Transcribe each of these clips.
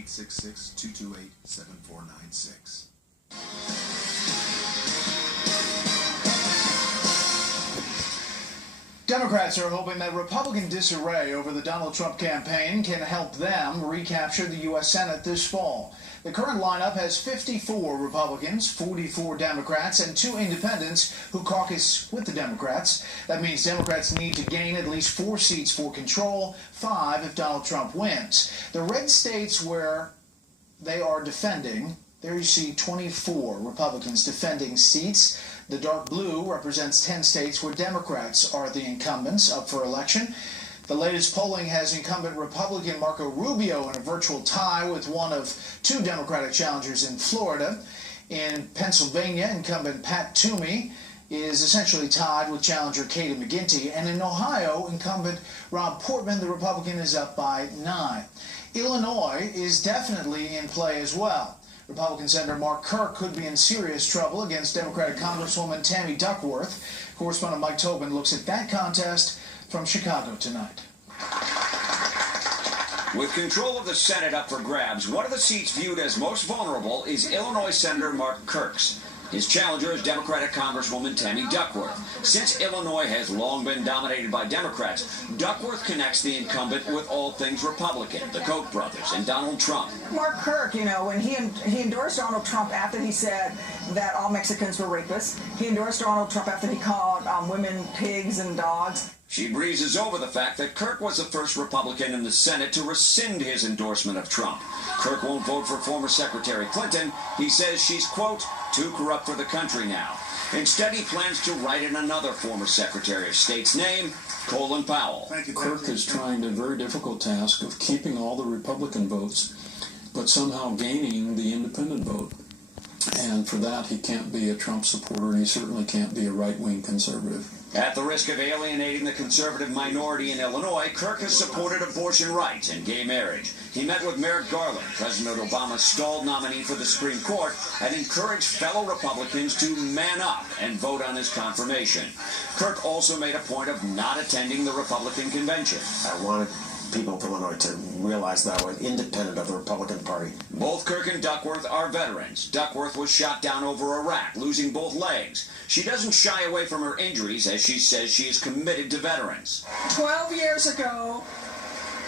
866-228-7496. Democrats are hoping that Republican disarray over the Donald Trump campaign can help them recapture the U.S. Senate this fall. The current lineup has 54 Republicans, 44 Democrats, and 2 independents who caucus with the Democrats. That means Democrats need to gain at least 4 seats for control, 5 if Donald Trump wins. The red states where they are defending, there you see 24 Republicans defending seats. The dark blue represents 10 states where Democrats are the incumbents up for election. The latest polling has incumbent Republican Marco Rubio in a virtual tie with one of 2 Democratic challengers in Florida. In Pennsylvania, incumbent Pat Toomey is essentially tied with challenger Katie McGinty. And in Ohio, incumbent Rob Portman, the Republican, is up by 9. Illinois is definitely in play as well. Republican Senator Mark Kirk could be in serious trouble against Democratic Congresswoman Tammy Duckworth. Correspondent Mike Tobin looks at that contest from Chicago tonight. With control of the Senate up for grabs, one of the seats viewed as most vulnerable is Illinois Senator Mark Kirk's. His challenger is Democratic Congresswoman Tammy Duckworth. Since Illinois has long been dominated by Democrats, Duckworth connects the incumbent with all things Republican, the Koch brothers, and Donald Trump. Mark Kirk, you know, when he endorsed Donald Trump after he said that all Mexicans were rapists, he endorsed Donald Trump after he called women pigs and dogs. She breezes over the fact that Kirk was the first Republican in the Senate to rescind his endorsement of Trump. Kirk won't vote for former Secretary Clinton. He says she's, quote, too corrupt for the country now. Instead, he plans to write in another former Secretary of State's name, Colin Powell. Kirk is trying the very difficult task of keeping all the Republican votes, but somehow gaining the independent vote. And for that, he can't be a Trump supporter, and he certainly can't be a right-wing conservative. At the risk of alienating the conservative minority in Illinois, Kirk has supported abortion rights and gay marriage. He met with Merrick Garland, President Obama's stalled nominee for the Supreme Court, and encouraged fellow Republicans to man up and vote on his confirmation. Kirk also made a point of not attending the Republican convention. I wanted people of Illinois to realize that we're independent of the Republican Party. Both Kirk and Duckworth are veterans. Duckworth was shot down over Iraq, losing both legs. She doesn't shy away from her injuries, as she says she is committed to veterans. 12 years ago,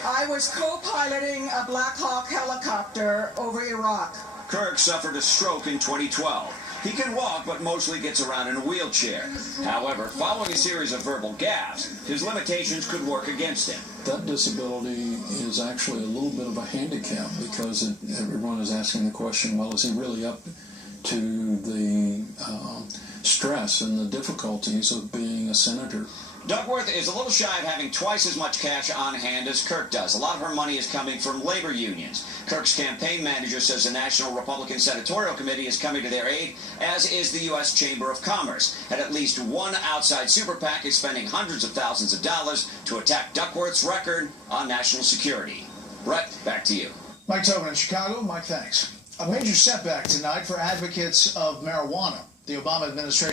I was co-piloting a Black Hawk helicopter over Iraq. Kirk suffered a stroke in 2012. He can walk, but mostly gets around in a wheelchair. However, following a series of verbal gaffes, his limitations could work against him. That disability is actually a little bit of a handicap because everyone is asking the question, well, is he really up to the stress and the difficulties of being a senator? Duckworth is a little shy of having twice as much cash on hand as Kirk does. A lot of her money is coming from labor unions. Kirk's campaign manager says the National Republican Senatorial Committee is coming to their aid, as is the U.S. Chamber of Commerce. And at least one outside super PAC is spending hundreds of thousands of dollars to attack Duckworth's record on national security. Brett, back to you. Mike Tobin in Chicago. Mike, thanks. A major setback tonight for advocates of marijuana. The Obama administration